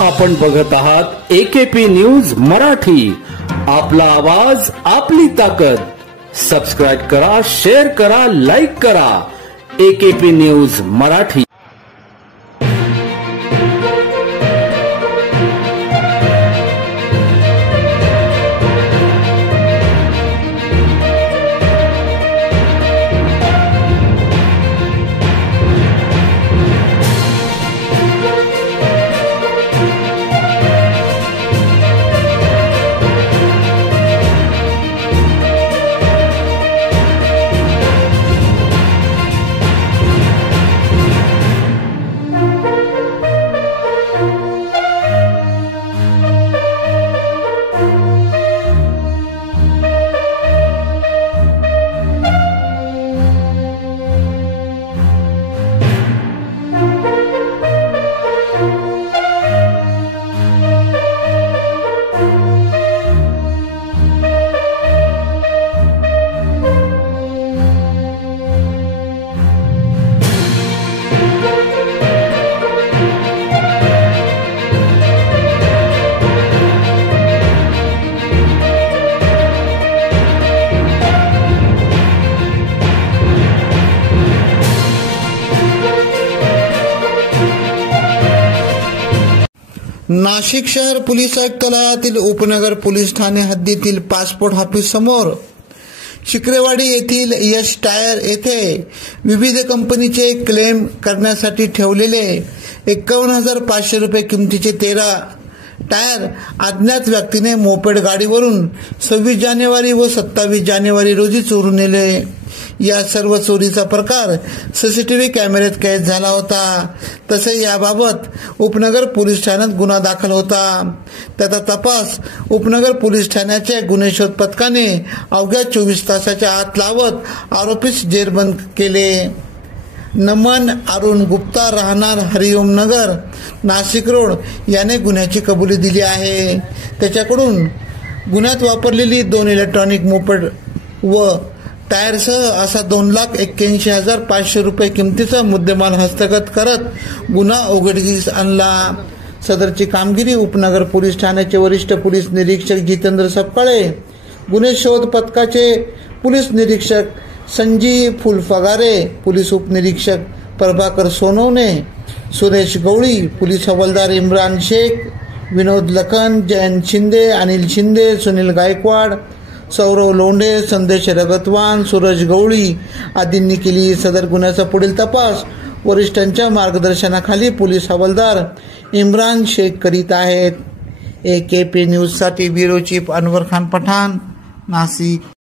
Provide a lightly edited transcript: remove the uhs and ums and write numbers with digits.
आपण बघत आहात AKP न्यूज मराठी। आपला आवाज आपली ताकद। सबस्क्राइब करा, शेअर करा, लाईक करा। AKP news Marathi. नाशिक शहर पोलीस आयुक्तालयातील उपनगर पोलीस ठाणे हद्दीतील पासपोर्ट ऑफिस समोर शिक्रेवाडी येथील यश टायर येथे विविध कंपनीचे क्लेम करण्यासाठी ठेवलेले 51,500 रुपये किमतीचे 13 टायर अज्ञात व्यक्तीने मोपेड गाडीवरून 26 जानेवारी व 27 जानेवारी रोजी चोरून नेले। या सर्व चोरीचा प्रकार सीसीटीव्ही कॅमेऱ्यात कैद झाला होता। तसे याबाबत उपनगर पोलीस ठाण्यात गुन्हा दाखल होता। त्याचा तपास उपनगर पोलीस ठाण्याच्या गुन्हे शोध पथकाने अवघ्या 24 तासाच्या आत लावत आरोपीस जेरबंद केले। नमन अरुण गुप्ता राहणार हरिओम नगर नाशिक रोड याने गुन्ह्याची कबुली दिली आहे। त्याच्याकडून गुन्ह्यात वापरलेली 2 इलेक्ट्रॉनिक मोपेड व टायरसह असा 2,81,500 रुपये किमतीचा मुद्देमाल हस्तगत करत गुन्हा उघडकीस आणला। सदरची कामगिरी उपनगर पोलीस ठाण्याचे वरिष्ठ पोलीस निरीक्षक जितेंद्र सपकाळे, गुन्हे शोध पथकाचे पोलीस निरीक्षक संजीव फुलफगारे, पोलीस उपनिरीक्षक प्रभाकर सोनवणे, सुरेश गवळी, पोलीस हवालदार इम्रान शेख, विनोद लखन, जयंत शिंदे, अनिल शिंदे, सुनील गायकवाड, सौरव लोंढे, संदेश रगतवान, सूरज गवळी आदींनी केली। सदर गुन्ह्याचा पुढील तपास वरिष्ठांच्या मार्गदर्शनाखाली पोलीस हवालदार इम्रान शेख करीत आहेत। AKP न्यूज साठी ब्युरो चीफ अनवर खान पठाण, नाशिक।